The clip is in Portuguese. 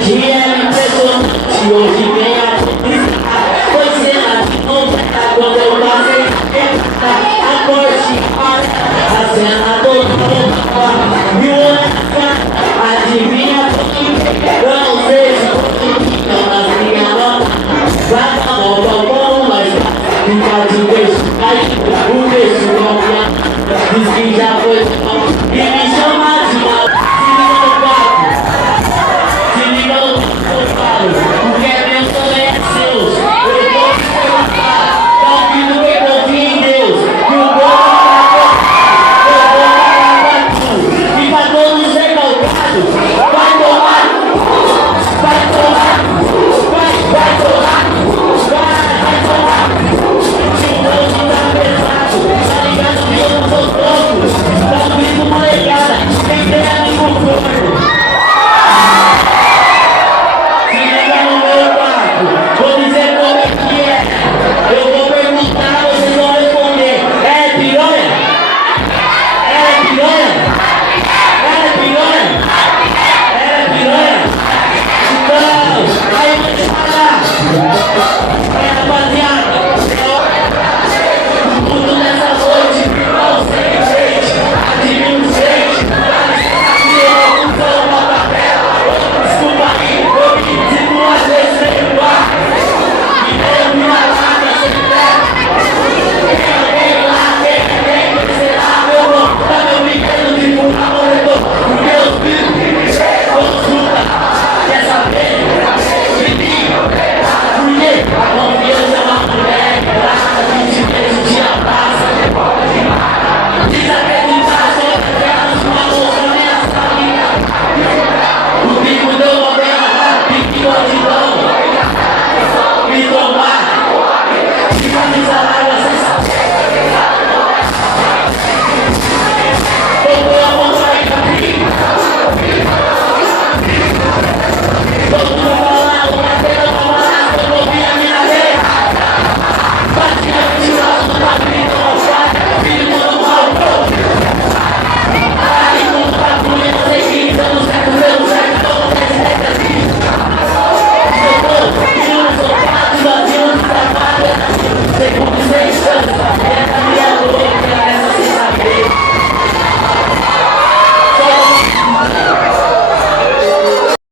que era impressionante, hoje vem a publicidade. Foi cena de novela quando eu passei a corte, a cena toda e o adivinha eu não sei se não nas minhas mãos. Vai dar volta bom, mas fica de beijo, o beijo não me diz que já foi bom e me chama de mal. Se liga no gato, o que é meu sonho é seu. Eu vou te perguntar, tá ouvindo que eu confio em Deus, que o povo e pra todos os recalcados, vai tomar, vai tomar, vai tomar, vai tomar. Se o povo tá pesado, tá ligado que eu não sou tronco, tá ouvindo molecada, tem ideia de conforto. Se liga no meu quarto, vou dizer como é que é. Eu vou perguntar, vocês vão responder. É piranha? É piranha? É piranha? É piranha? Então, aí eu vou te falar.